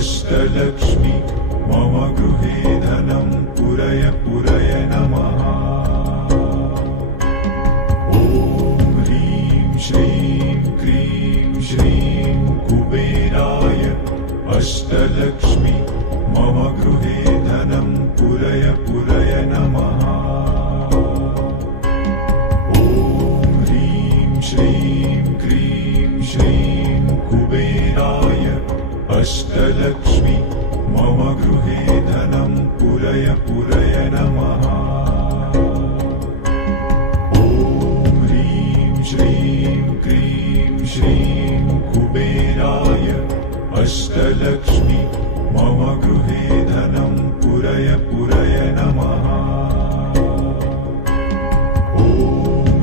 अष्टलक्ष्मी मम गृहे धनं पुरय पुरय नमः। ॐ ह्रीं श्रीं क्रीं श्रीं कुबेराय अष्टलक्ष्मी मम गृहे धनं पुरय पुरय नमः। ॐ ह्रीं श्रीं क्रीं श्रीं कुबेराय अष्टलक्ष्मी मम गृहे धनं पुरय पुरय नमः। ॐ ह्रीं श्रीं क्रीं श्रीं कुबेराय अष्टलक्ष्मी मम गृहे धनं पुरय पुरय नमः। ॐ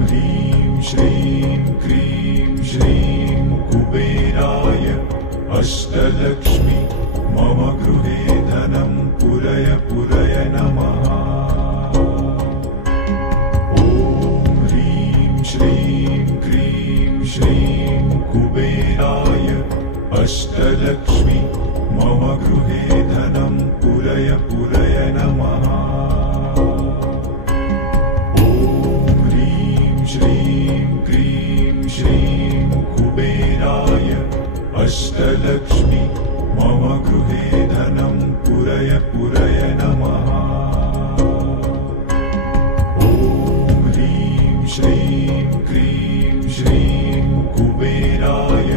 ह्रीं श्रीं क्रीं श्रीं कुबेराय अष्टलक्ष्मी मम गृहे धनं पुरय पुरय नमः। ॐ ह्रीं श्रीं क्रीं श्रीं कुबेराय अष्टलक्ष्मी मम गृहे धनं पुरय पुरय नमः। ॐ ह्रीं श्रीं क्रीं श्रीं कुबेराय अष्टलक्ष्मी मम गृहे धनं पुरय पुरय नमः। ॐ ह्रीं श्रीं क्रीं श्रीं कुबेराय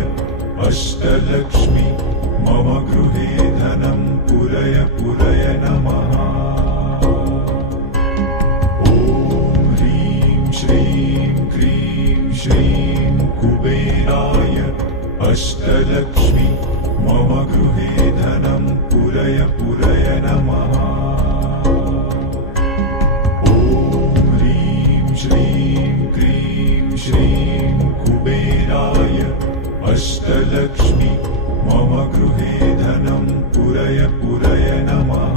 अष्टलक्ष्मी मम गृहे धनं पुरय पुरय नमः। ॐ ह्रीं श्रीं क्रीं श्रीं कुबेराय अष्टलक्ष्मी मम गृहे धनं पुरय पुरय नमः। ॐ ह्रीं श्रीं क्रीं श्रीं कुबेराय अष्टलक्ष्मी मम गृहे धनं पुरय पुरय नमः।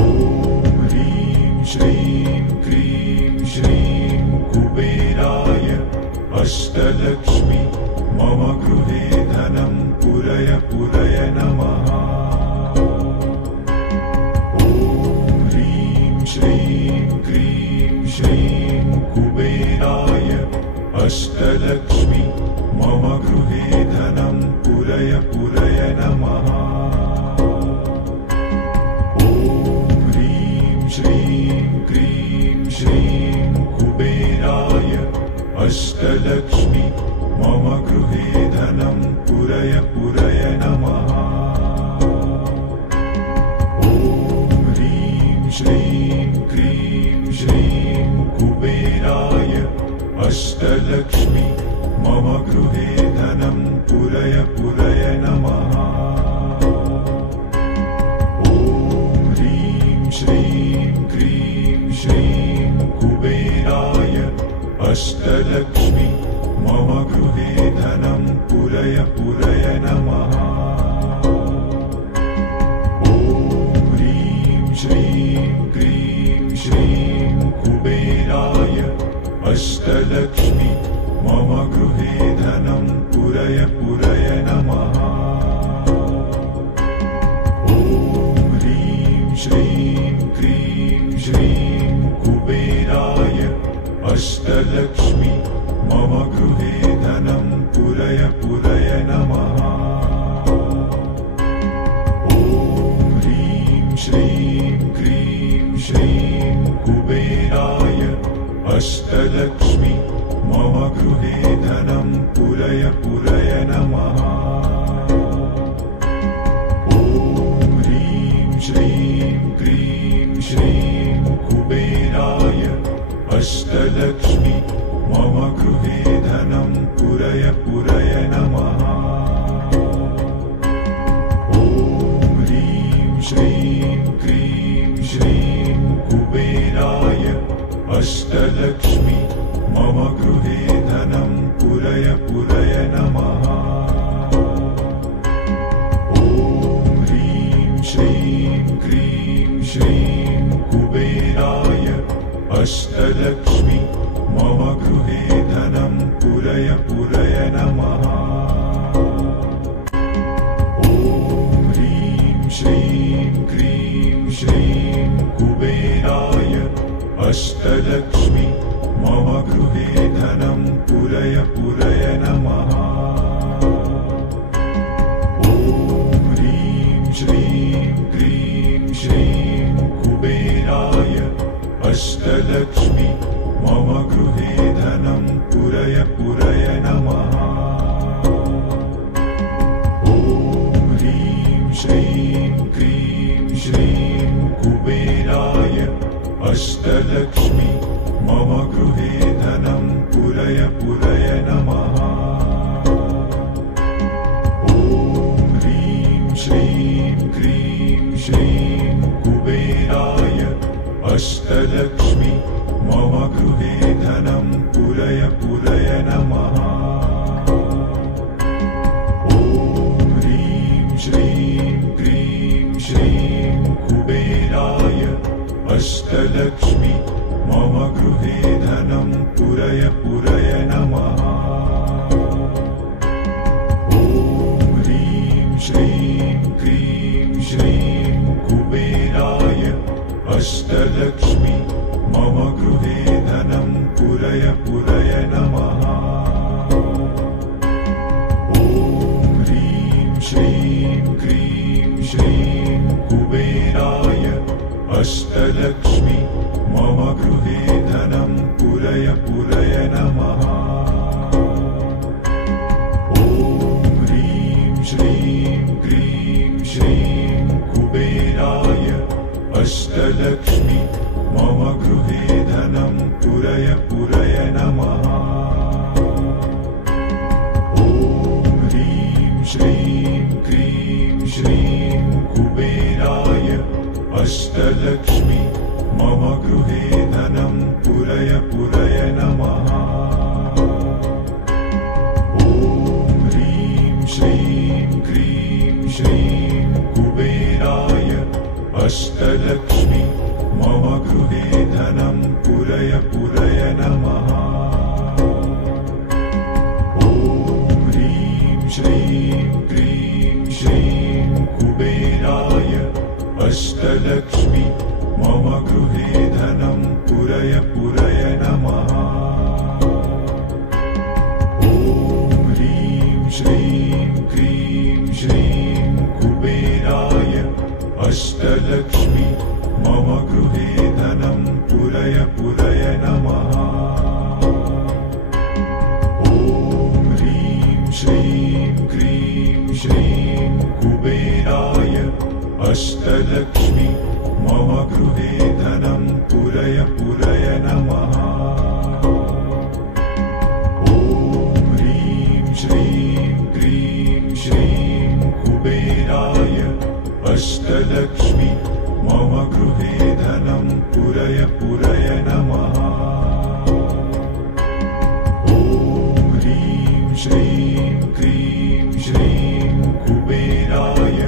ॐ ह्रीं श्रीं क्रीं श्रीं कुबेराय अष्टलक्ष्मी मम गृहे धनं पुरय पुरय नमः। ॐ ह्रीं श्रीं क्रीं श्रीं कुबेराय अष्टलक्ष्मी मम गृहे धनं पुरय पुरय नमः। ॐ ह्रीं श्रीं क्रीं श्रीं कुबेराय अष्टलक्ष्मी मम गृहे धनं पुरय पुरय नमः। ॐ ह्रीं श्रीं क्रीं श्रीं कुबेराय अष्टलक्ष्मी मम गृहे धनं पुरय पुरय नमः। ॐ ह्रीं श्रीं क्रीं श्रीं कुबेराय अष्टलक्ष्मी मम गृहे धनं पुरय पुरय नमः। ॐ ह्रीं श्रीं क्रीं श्रीं कुबेराय अष्टलक्ष्मी मम गृहे धनं पुरय पुरय नमः। ॐ ह्रीं श्रीं क्रीं श्रीं कुबेराय अष्टलक्ष्मी मम गृहे धनं पुरय पुरय नमः। ॐ ह्रीं श्रीं क्रीं श्रीं कुबेराय अष्टलक्ष्मी मम गृहे धनं पुरय पुरय नमः। ॐ ह्रीं श्रीं क्रीं श्रीं कुबेराय अष्टलक्ष्मी मम गृहे धनं पुरय पुरय नमः। ॐ ह्रीं श्रीं क्रीं श्रीं कुबेराय अष्टलक्ष्मी मम गृहे धनं पुरय पुरय नमः। ॐ ह्रीं श्रीं क्रीं श्रीं कुबेराय अष्टलक्ष्मी मम गृहे धनं पुरय पुरय नमः। अष्टलक्ष्मी मम गृहे धनं पुरय पुरय नमः। ॐ ह्रीं श्रीं क्रीं श्रीं कुबेराय अष्टलक्ष्मी मम गृहे धनं पुरय पुरय नमः। ॐ ह्रीं श्रीं क्रीं श्रीं कुबेराय अष्टलक्ष्मी मम गृहे धनं पुरय पुरय नमः। ॐ ह्रीं श्रीं क्रीं श्रीं कुबेराय अष्टलक्ष्मी मम गृहे धनं पुरय पुरय नमः। ॐ ह्रीं श्रीं क्रीं श्रीं कुबेराय अष्टलक्ष्मी मम गृहे धनं पुरय पुरय नमः। ॐ ह्रीं श्रीं क्रीं श्रीं कुबेराय अष्टलक्ष्मी मम गृहे धनं पुरय पुरय नमः। ॐ ह्रीं श्रीं क्रीं श्रीं कुबेराय अष्टलक्ष्मी मम गृहे धनं पुरय पुरय नमः। ॐ ह्रीं श्रीं क्रीं श्रीं कुबेराय अष्टलक्ष्मी मम गृहे धनं पुरय पुरय नमः। ॐ ह्रीं श्रीं क्रीं श्रीं कुबेराय अष्टलक्ष्मी मम गृहे धनं पुरय पुरय नमः। ॐ ह्रीं श्रीं क्रीं श्रीं कुबेराय अष्टलक्ष्मी मम गृहे धनं पुरय पुरय नमः। ॐ ह्रीं श्रीं क्रीं श्रीं कुबेराय अष्टलक्ष्मी मम गृहे धनं पुरय पुरय नमः। ॐ ह्रीं श्रीं क्रीं श्रीं कुबेराय अष्टलक्ष्मी मम गृहे धनं पुरय पुरय नमः। ॐ ह्रीं श्रीं क्रीं श्रीं कुबेराय अष्टलक्ष्मी मम गृहे धनं पुरय पुरय नमः। ॐ ह्रीं श्रीं क्रीं श्रीं कुबेराय अष्टलक्ष्मी मम गृहे धनं पुरय पुरय नमः। ॐ ह्रीं श्रीं क्रीं श्रीं कुबेराय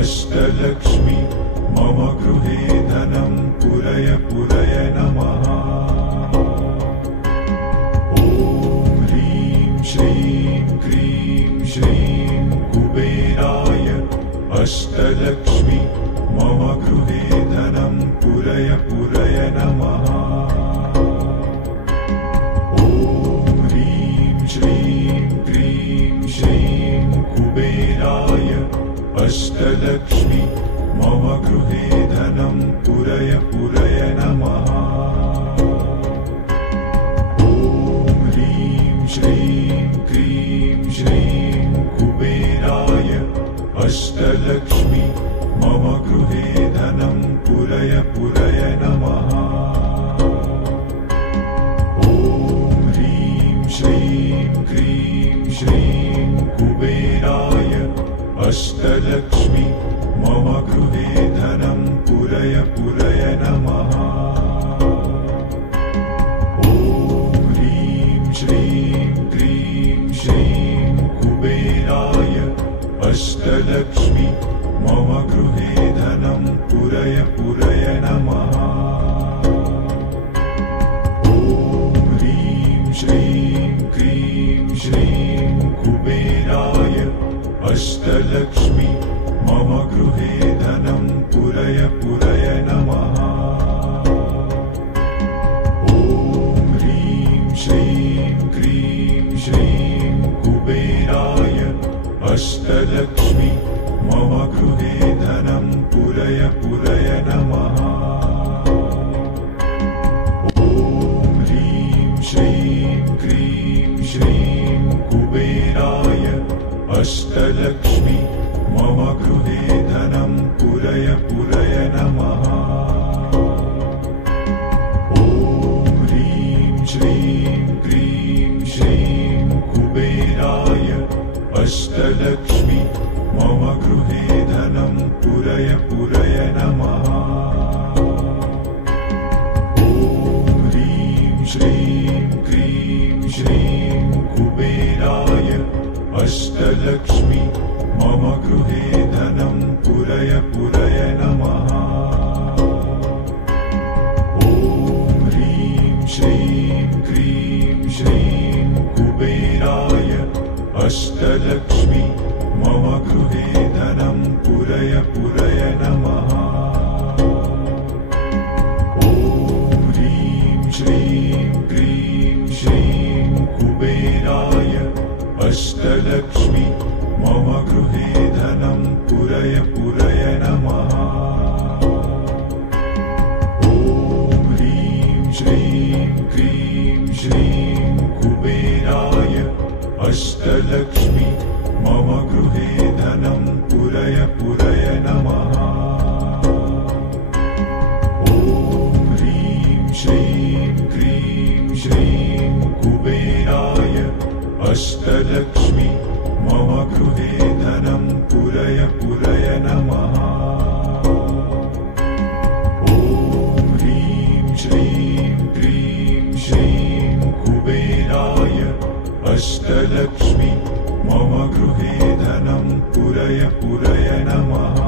अष्टलक्ष्मी मम गृहे धनं पुरय पुरय नमः। ॐ ह्रीं श्रीं क्रीं श्रीं कुबेराय अष्टलक्ष्मी मम गृहे धनं पुरय पुरय नमः। ॐ ह्रीं श्रीं क्रीं श्रीं कुबेराय अष्टलक्ष्मी मम गृहे धनं पुरय पुरय नमः। ॐ ह्रीं श्रीं क्रीं श्रीं कुबेराय अष्टलक्ष्मी मम गृहे धनं पुरय पुरय नमः। ॐ ह्रीं श्रीं क्रीं श्रीं कुबेराय अष्टलक्ष्मी मम गृहे धनं पुरय पुरय नमः। ॐ ह्रीं श्रीं क्रीं श्रीं कुबेराय अष्टलक्ष्मी मम गृहे धनं पुरय पुरय नमः। ॐ ह्रीं श्रीं क्रीं श्रीं कुबेराय अष्टलक्ष्मी मम गृहे धनं पुरय पुरय नमः। श्रीं क्रीं श्रीं कुबेराय अष्टलक्ष्मी मम गृहे धनं पुरय पुरय नमः। ॐ ह्रीं श्रीं क्रीं श्रीं कुबेराय अष्टलक्ष्मी मम गृहे धनं पुरय पुरय नमः। ॐ ह्रीं श्रीं क्रीं श्रीं कुबेराय अष्टलक्ष्मी मम गृहे धनं पुरय पुरय नमः। ॐ ह्रीं श्रीं क्रीं श्रीं कुबेराय अष्टलक्ष्मी मम गृहे धनं पुरय पुरय नमः। ॐ ह्रीं श्रीं क्रीं श्रीं कुबेराय अष्टलक्ष्मी मम गृहे धनं पुरय पुरय नमः। ॐ ह्रीं श्रीं क्रीं श्रीं कुबेराय अष्टलक्ष्मी मम गृहे धनं पुरय पुरय नमः। ॐ ह्रीं श्रीं क्रीं श्रीं कुबेराय अष्टलक्ष्मी मम गृहे धनं पुरय पुरय नमः। ॐ ह्रीं श्रीं क्रीं श्रीं कुबेराय अष्टलक्ष्मी मम गृहे धनं पुरय पुरय नमः। ॐ ह्रीं श्रीं क्रीं श्रीं कुबेराय अष्टलक्ष्मी मम गृहे धनं पुरय पुरय नमः।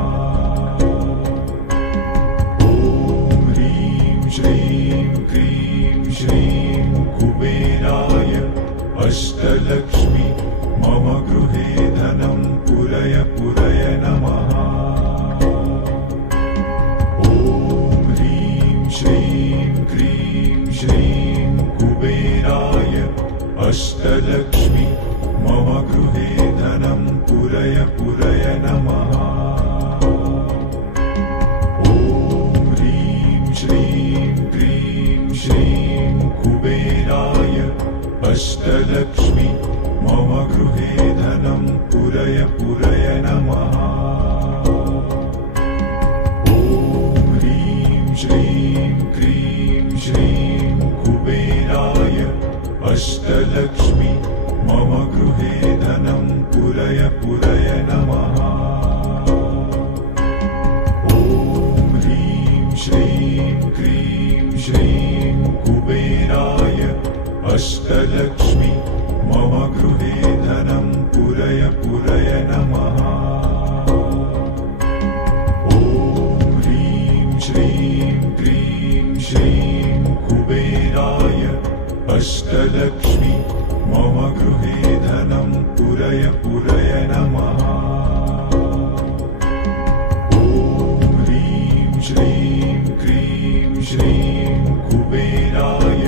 ॐ ह्रीं श्रीं क्रीं श्रीं कुबेराय अष्टलक्ष्मी मम गृहे धनं पुरय पुरय नमः। ॐ ह्रीं श्रीं क्रीं श्रीं कुबेराय अष्टलक्ष्मी मम गृहे धनं पुरय पुरय नमः। ॐ ह्रीं श्रीं क्रीं श्रीं कुबेराय अष्टलक्ष्मी मम गृहे धनं पुरय पुरय नमः। ॐ ह्रीं श्रीं क्रीं श्रीं कुबेराय अष्टलक्ष्मी मम गृहे धनं पुरय पुरय नमः। ॐ ह्रीं श्रीं क्रीं श्रीं कुबेराय अष्टलक्ष्मी मम गृहे धनं पुरय पुरय नमः। ॐ ह्रीं श्रीं क्रीं श्रीं कुबेराय अष्टलक्ष्मी मम गृहे धनं पुरय पुरय नमः। ॐ ह्रीं श्रीं क्रीं श्रीं कुबेराय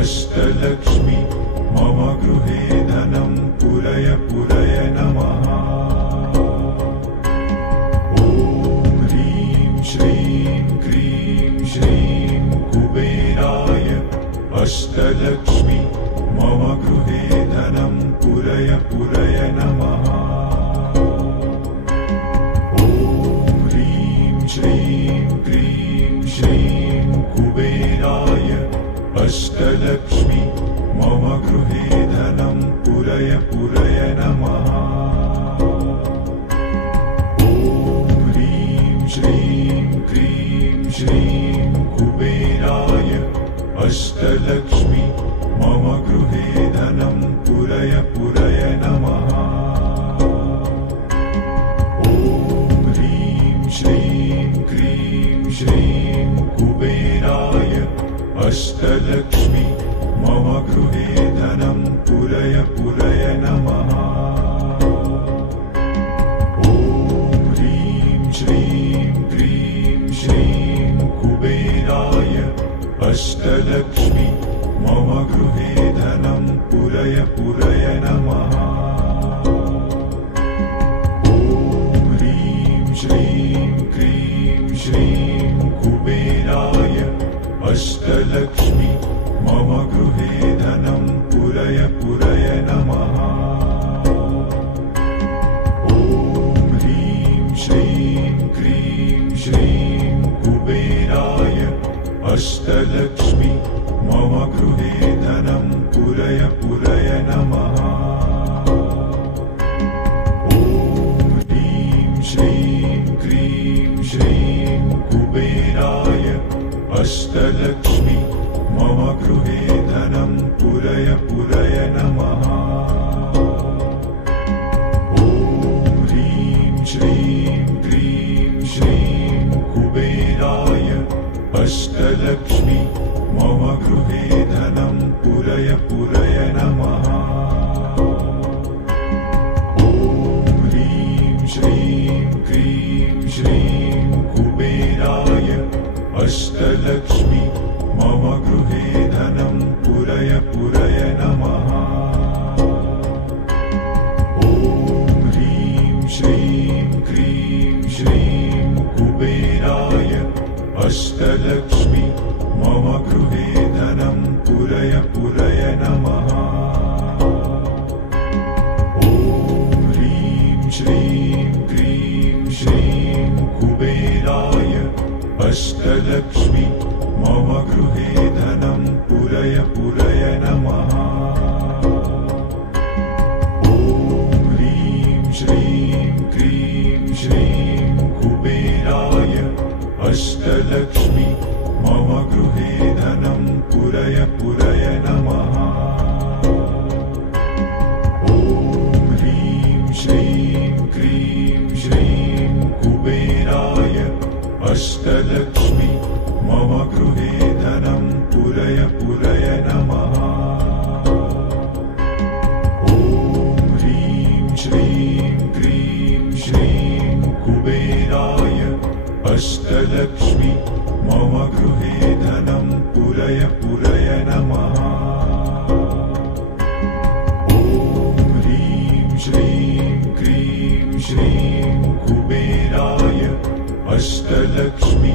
अष्टलक्ष्मी मम गृहे धनं पुरय पुरय नमः। ॐ ह्रीं श्रीं क्रीं श्रीं कुबेराय अष्टलक्ष्मी मम गृहे धनं पुरय पुरय नमः। ॐ ह्रीं श्रीं क्रीं श्रीं कुबेराय अष्टलक्ष्मी मम गृहे धनं पुरय पुरय नमः। ॐ ह्रीं श्रीं क्रीं श्रीं कुबेराय अष्टलक्ष्मी मम गृहे धनं पुरय पुरय नमः। ॐ ह्रीं श्रीं क्रीं श्रीं कुबेराय अष्टलक्ष्मी मम गृहे धनं पुरय पुरय नमः। ॐ ह्रीं श्रीं क्रीं श्रीं कुबेराय अष्टलक्ष्मी मम गृहे पुरय पुरय नमः। ॐ ह्रीं श्रीं क्रीं श्रीं कुबेराय अष्टलक्ष्मी मम गृहे धनं पुरय पुरय नमः। ॐ ह्रीं श्रीं क्रीं श्रीं कुबेराय अष्टलक्ष्मी मम गृहे धनं पुरय पुरय नमः। ॐ ह्रीं श्रीं क्रीं श्रीं कुबेराय अष्टलक्ष्मी मम गृहे धनं पुरय पुरय नमः। ॐ ह्रीं श्रीं क्रीं श्रीं कुबेराय अष्टलक्ष्मी मम गृहे धनं पुरय पुरय नमः। ॐ ह्रीं श्रीं क्रीं श्रीं कुबेराय अष्टलक्ष्मी मम गृहे धनं पुरय पुरय नमः। ॐ ह्रीं श्रीं क्रीं श्रीं कुबेराय अष्टलक्ष्मी मम गृहे धनं पुरय पुरय नमः। ॐ ह्रीं श्रीं क्रीं श्रीं कुबेराय अष्टलक्ष्मी मम गृहे धनं पुरय पुरय नमः। ॐ ह्रीं श्रीं क्रीं श्रीं कुबेराय अष्टलक्ष्मी मम गृहे धनं पुरय पुरय नमः। ॐ ह्रीं श्रीं क्रीं श्रीं कुबेराय अष्टलक्ष्मी मम गृहे धनं पुरय पुरय नमः। ॐ ह्रीं श्रीं क्रीं श्रीं कुबेराय अष्टलक्ष्मी मम गृहे धनं पुरय पुरय नमः। ॐ ह्रीं श्रीं क्रीं श्रीं कुबेराय अष्टलक्ष्मी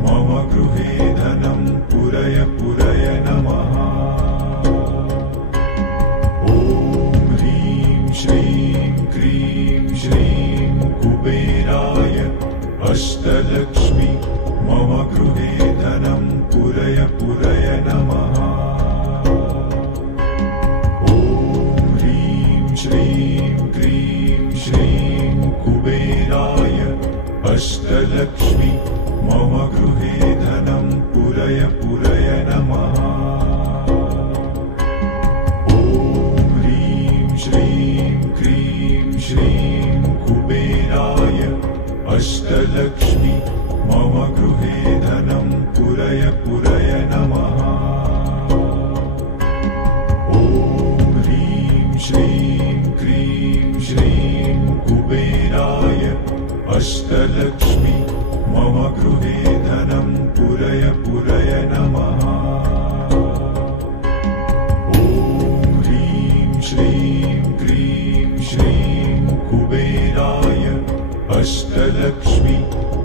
मम गृहे धनं पुरय पुरय नमः। ॐ ह्रीं श्रीं क्रीं श्रीं कुबेराय अष्टलक्ष्मी मम गृहे धनं पुरय पुरय नमः। ॐ ह्रीं श्रीं क्रीं श्रीं कुबेराय अष्टलक्ष्मी मम गृहे धनं पुरय पुरय नमः। ॐ ह्रीं श्रीं क्रीं श्रीं कुबेराय अष्टलक्ष्मी मम गृहे धनं पुरय पुरय नमः। ॐ ह्रीं श्रीं क्रीं श्रीं कुबेराय अष्टलक्ष्मी मम गृहे धनं पुरय पुरय नमः। ॐ ह्रीं श्रीं क्रीं श्रीं कुबेराय अष्टलक्ष्मी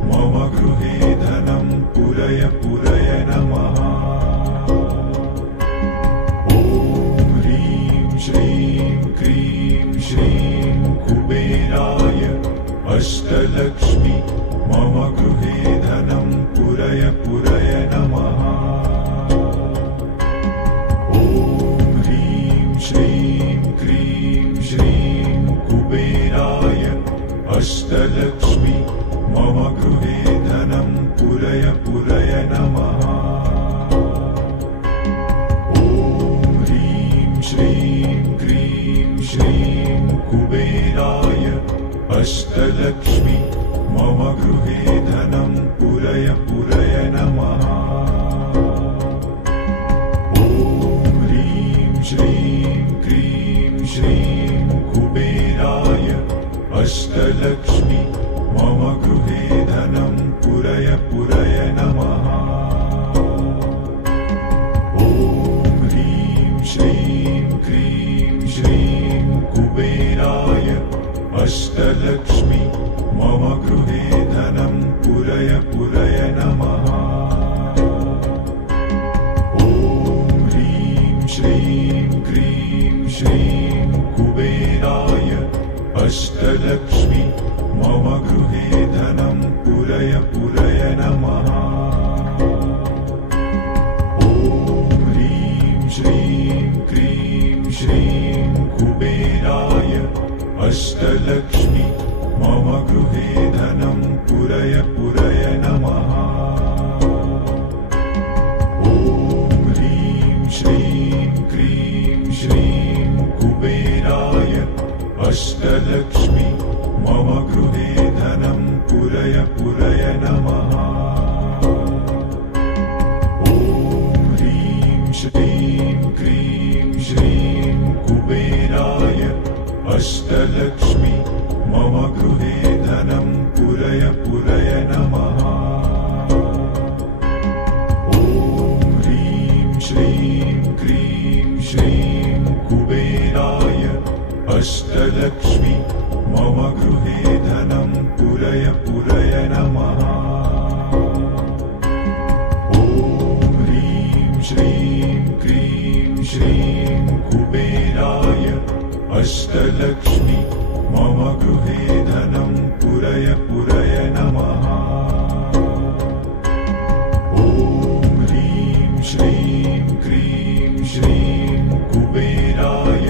मम गृहे धनं पुरय पुरय नमः। ॐ ह्रीं श्रीं क्रीं श्रीं कुबेराय अष्टलक्ष्मी मम गृहे धनं पुरय पुरय नमः। ॐ ह्रीं श्रीं क्रीं श्रीं कुबेराय अष्टलक्ष्मी मम गृहे धनं पुरय पुरय नमः। ॐ ह्रीं श्रीं क्रीं श्रीं कुबेराय अष्टलक्ष्मी मम गृहे धनं पुरय पुरय नमः। ॐ ह्रीं श्रीं क्रीं श्रीं कुबेराय अष्टलक्ष्मी मम गृहे धनं पुरय पुरय नमः। ॐ ह्रीं श्रीं क्रीं कुबेराय अष्टलक्ष्मी मम गृहे धनं पुरय पुरय नमः। ॐ ह्रीं श्रीं क्रीं श्रीं कुबेराय अष्टलक्ष्मी मम गृहे धनं पुरय पुरय नमः। ॐ ह्रीं श्रीं क्रीं श्रीं कुबेराय अष्टलक्ष्मी मम गृहे धनं पुरय पुरय नमः। ॐ ह्रीं श्रीं क्रीं श्रीं कुबेराय अष्टलक्ष्मी मम गृहे धनं पुरय पुरय नमः। ॐ ह्रीं श्रीं क्रीं श्रीं कुबेराय अष्टलक्ष्मी मम गृहे धनं पुरय पुरय नमः। ॐ ह्रीं श्रीं क्रीं श्रीं कुबेराय अष्टलक्ष्मी मम गृहे धनं पुरय पुरय नमः। ॐ ह्रीं श्रीं क्रीं श्रीं कुबेराय अष्टलक्ष्मी मम गृहे धनं पुरय पुरय नमः। ॐ ह्रीं श्रीं क्रीं श्रीं कुबेराय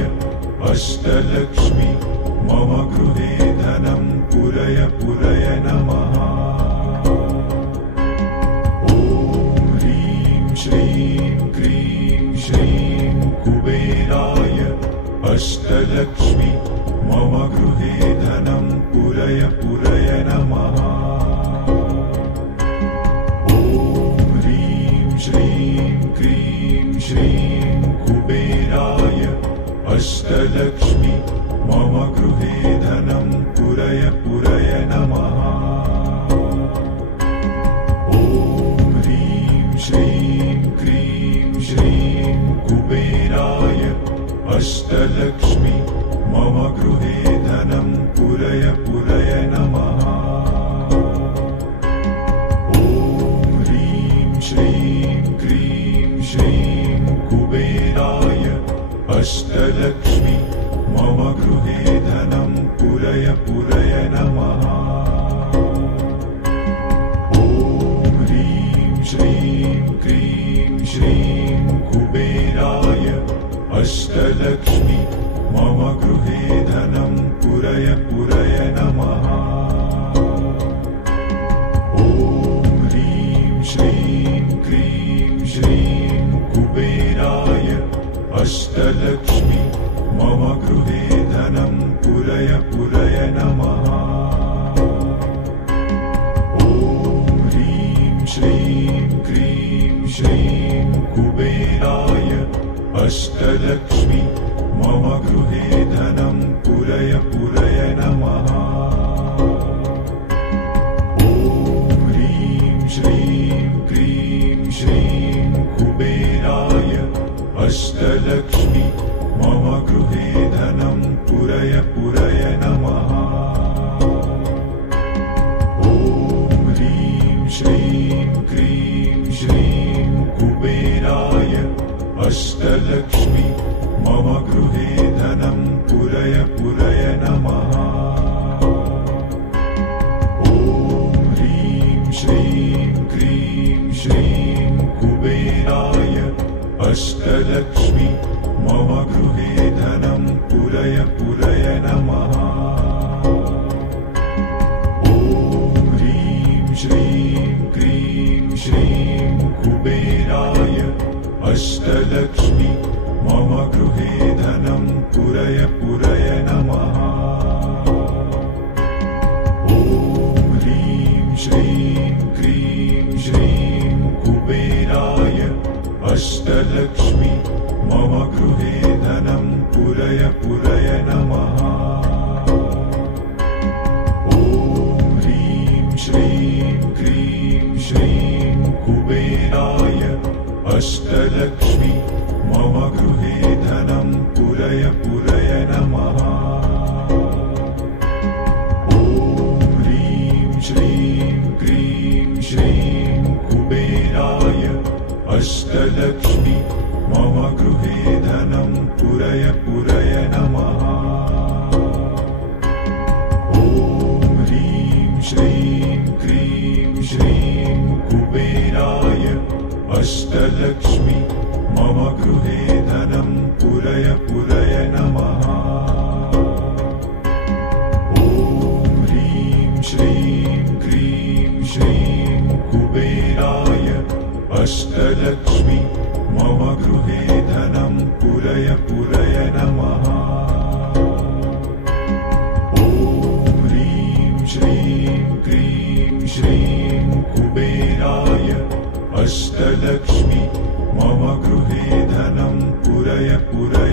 अष्टलक्ष्मी मम गृहे धनं पुरय पुरय नमः। ॐ ह्रीं श्रीं क्रीं श्रीं कुबेराय अष्टलक्ष्मी मम गृहे धनं पुरय पुरय नमः। ॐ ह्रीं श्रीं क्रीं श्रीं कुबेराय अष्टलक्ष्मी मम गृहे धनं पुरय पुरय नमः। ॐ ह्रीं श्रीं क्रीं श्रीं कुबेराय अष्टलक्ष्मी मम गृहे धनं पुरय पुरय नमः। ॐ ह्रीं श्रीं क्रीं श्रीं कुबेराय अष्टलक्ष्मी मम गृहे धनं पुरय पुरय नमः। ॐ ह्रीं श्रीं क्रीं श्रीं कुबेराय अष्टलक्ष्मी मम गृहे धनं पुरय पुरय नमः। ॐ ह्रीं श्रीं क्रीं श्रीं कुबेराय अष्टलक्ष्मी मम गृहे धनं पुरय पुरय नमः। ॐ ह्रीं श्रीं क्रीं श्रीं कुबेराय अष्टलक्ष्मी मम गृहे धनं पुरय पुरय नमः। ॐ ह्रीं श्रीं क्रीं श्रीं कुबेराय अष्टलक्ष्मी मम गृहे धनं पुरय पुरय नमः। ॐ ह्रीं श्रीं क्रीं श्रीं कुबेराय अष्टलक्ष्मी मम गृहे धनं पुरय पुरय नमः। ॐ ह्रीं श्रीं क्रीं श्रीं कुबेराय अष्टलक्ष्मी मम गृहे धनं पुरय पुरय नमः। ॐ ह्रीं श्रीं क्रीं श्रीं कुबेराय अष्टलक्ष्मी मम गृहे धनं पुरय पुरय नमः। ॐ ह्रीं श्रीं क्रीं श्रीं कुबेराय अष्टलक्ष्मी मम गृहे धनं पुरय पुरय नमः। ॐ ह्रीं श्रीं क्रीं श्रीं कुबेराय अष्टलक्ष्मी मम गृहे धनं पुरय पुरय नमः। गृहे धनं पुरय पुरय नमः। ॐ ह्रीं श्रीं क्रीं श्रीं कुबेराय अष्टलक्ष्मी मम गृहे धनं पुरय पुरय